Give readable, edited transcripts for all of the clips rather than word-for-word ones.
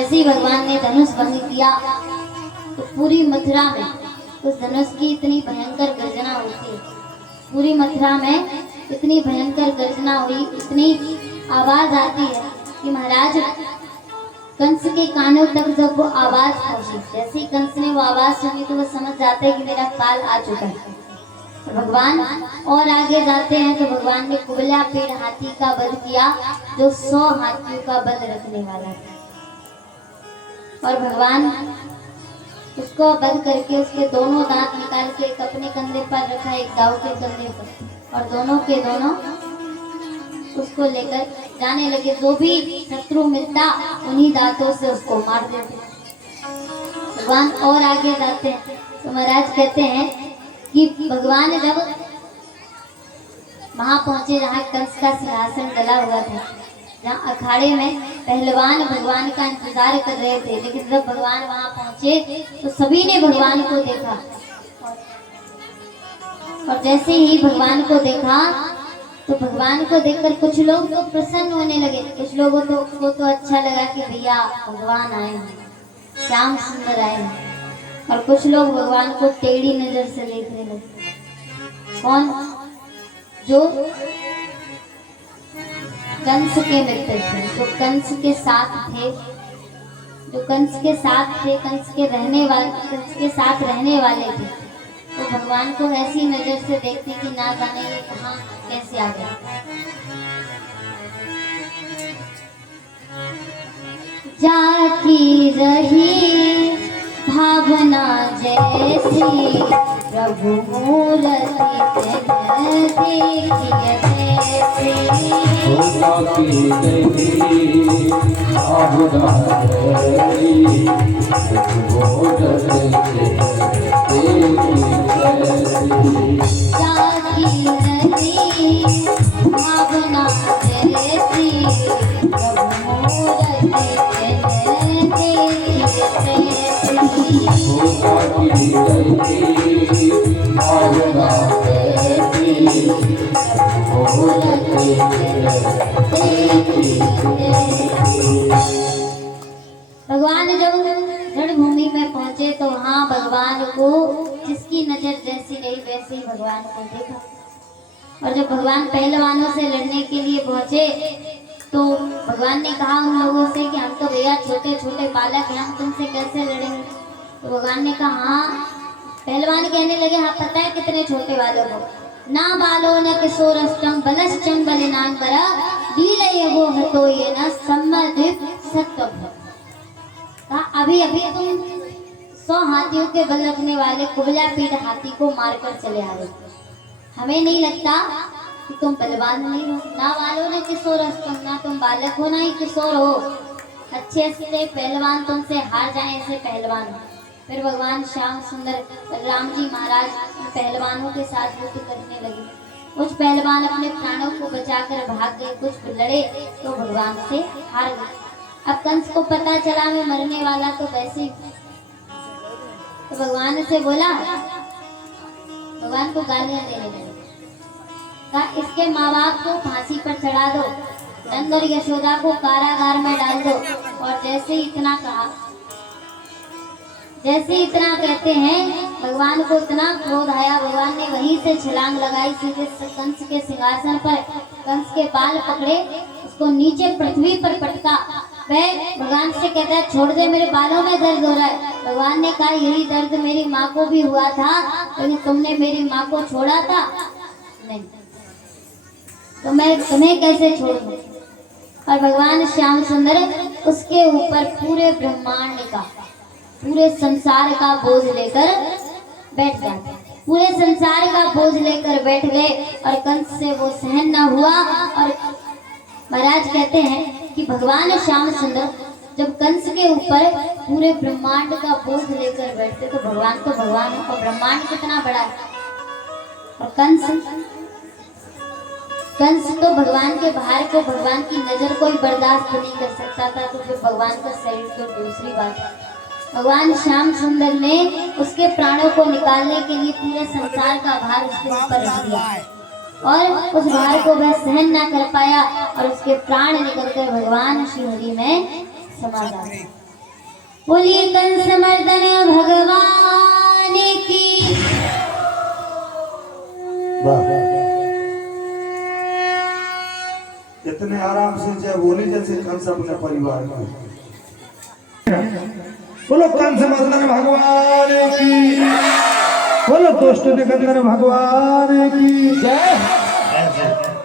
जैसे ही भगवान ने धनुष भंग किया तो पूरी मथुरा में उस धनुष की इतनी भयंकर गर्जना होती है, पूरी मथुरा में इतनी भयंकर गर्जना हुई, इतनी आवाज आती है कि महाराज कंस के कानों तक जब वो आवाज पहुंची, जैसे ही कंस ने वो आवाज सुनी तो वो समझ जाते हैं कि मेरा काल आ चुका है। तो भगवान और आगे जाते हैं तो भगवान ने कुबला पेड़ हाथी का वध किया जो 100 हाथियों का बल रखने वाला था, और भगवान उसको वध करके उसके दोनों दांत निकाल के एक अपने कंधे पर रखा, एक दाऊ के कंधे पर, और दोनों के दोनों उसको लेकर जाने लगे। जो भी शत्रु मिलता उन्हीं दांतों से उसको मार देते। भगवान और आगे जाते हैं तो महाराज कहते हैं कि भगवान जब वहां पहुंचे जहाँ कंस का सिंहासन डला हुआ था, जहाँ अखाड़े में पहलवान भगवान का इंतजार कर रहे थे, लेकिन जब भगवान वहां पहुंचे तो सभी ने भगवान को देखा, और जैसे ही भगवान को देखा तो भगवान को देखकर कुछ लोग तो प्रसन्न होने लगे, कुछ लोगों को तो अच्छा लगा कि भैया भगवान आए हैं, श्याम सुंदर आए हैं, और कुछ लोग भगवान को टेढ़ी नजर से देखने लगे। कौन? जो कंस के मित्र थे, जो कंस के साथ थे, जो कंस के साथ थे, कंस के साथ रहने वाले थे, तो भगवान को ऐसी नजर से देखते कि ना जाने ये कहाँ कैसे आ गया। जाती रही भावना जैसी प्रभु मूर्ति देखिए भावना जैसी भगवान जब रणभूमि में पहुंचे तो वहां भगवान को जिसकी नजर जैसी रही वैसे ही भगवान को देखा, और जब भगवान पहलवानों से लड़ने के लिए पहुंचे तो भगवान ने कहा उन लोगों से कि हम तो भैया छोटे छोटे बालक हैं, हम तुमसे कैसे लड़ेंगे। तो भगवान ने कहा हाँ, पहलवान कहने लगे हाँ पता है कितने छोटे बालों को, ना बालो न किशोरष्टम बलश्चम बलिनांबरा दीलये वो हतो ये न सम्मद्विप सत्वम। कहा अभी अभी तुम 100 हाथियों के बल रखने वाले कुबला पीठ हाथी को मारकर चले आ रहे, हमें नहीं लगता कि तुम बलवान नहीं हो, ना बालो न किशोरष्टम, ना तुम बालक हो ना ही किशोर हो, अच्छे से पहलवान तुमसे हार जाए ऐसे पहलवान हो। फिर भगवान श्याम सुंदर राम जी महाराज पहलवानों के साथ युद्ध करने लगे। कुछ पहलवान अपने प्राणों को बचाकर भाग गए, कुछ लड़े तो भगवान से हार गए। अब कंस को पता चला मैं मरने वाला, तो वैसे तो भगवान से बोला, भगवान को गालियां देने लगे, कहा इसके माँ बाप को फांसी पर चढ़ा दो, नंद और यशोदा को कारागार में डाल दो। और जैसे ही इतना कहा, जैसे इतना कहते हैं भगवान को इतना क्रोध आया, भगवान ने वहीं से छलांग लगाई सीधे कंस के सिंहासन पर, कंस के बाल पकड़े, उसको नीचे पृथ्वी पर पटका। वह भगवान से कहता है छोड़ दे, मेरे बालों में दर्द हो रहा है। भगवान ने कहा यही दर्द मेरी माँ को भी हुआ था, लेकिन तुमने मेरी माँ को छोड़ा था नहीं, तो मैं तुम्हें कैसे छोड़ दूं। और भगवान श्याम सुंदर उसके ऊपर पूरे ब्रह्मांड का, पूरे संसार का बोझ लेकर बैठ जाते, पूरे संसार का बोझ लेकर बैठ गए, और कंस से वो सहन न हुआ। और महाराज कहते हैं कि भगवान श्याम सुंदर जब कंस के ऊपर पूरे ब्रह्मांड का बोझ लेकर बैठते, तो भगवान तो भगवान है और ब्रह्मांड कितना बड़ा है, और कंस तो भगवान के बाहर को, भगवान की नजर कोई बर्दाश्त नहीं कर सकता था, तो फिर भगवान का शरीर तो दूसरी बात है। भगवान श्याम सुंदर ने उसके प्राणों को निकालने के लिए पूरे संसार का भार उसके ऊपर रख दिया, और उस भार को वह सहन ना कर पाया, और उसके प्राण निकलकर भगवान श्री हरि में समा जाते। बोलिए कंस मर्दन भगवान की। वाह, इतने आराम से जय बोली जैसे कंस अपने परिवार को। बोलो कंस मर्दन भगवान की, बोलो दुष्ट निकंदन भगवान की जय।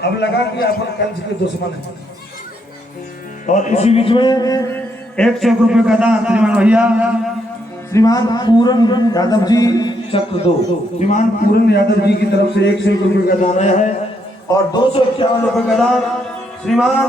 अब लगा कि अपन कंस के दुश्मन है। और इसी बीच में 101 रुपए का दान श्रीमान भैया श्रीमान पूरन यादव जी चक्र 2, श्रीमान पूरन यादव जी की तरफ से 101 रुपए का दान आया है। और 251 रुपए का दान श्रीमान